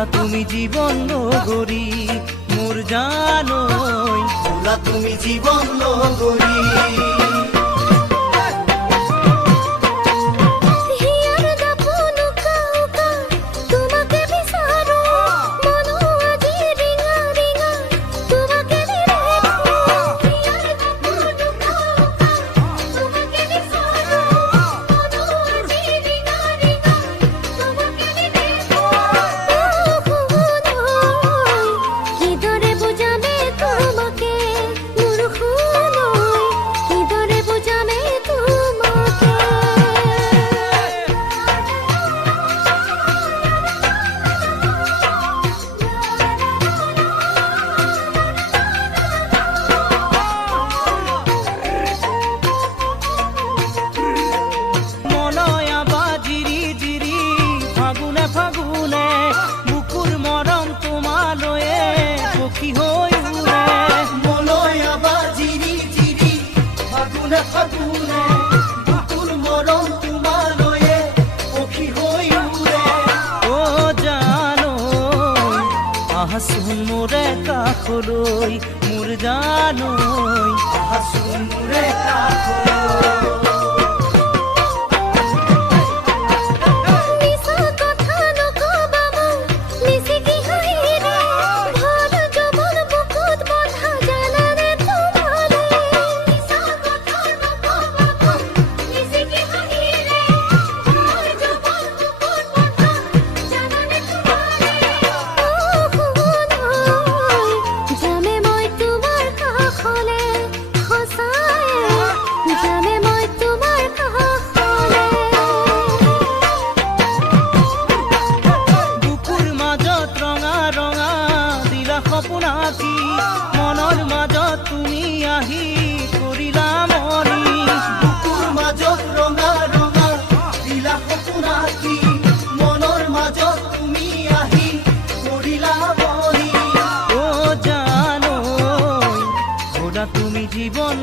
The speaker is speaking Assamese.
ভোলা তুমি জীবন নগরী মোর জানই, ভোলা তুমি জীবন নগরী। ফাগুনে বুকুর মরম তোমালয়ে সখী হই উড়ে, মলয়া বাজিরি জিরি ফাগুনে ফাগুনে বুকুর মরম তোমালয়ে সখী হই উড়ে। ও জানো আহাসুন মোরে কাখলৈ মোর জানই, আহাসুন মোরে কাখলৈ। সপোনাকি মনৰ মাজত তুমি আহি কৰিলা মনি, বুকুৰ মাজত ৰঙা ৰঙা দিলা সপোনাকি মনৰ মাজত তুমি আহি কৰিলা মনি। ও জানো ভোলা তুমি জীবন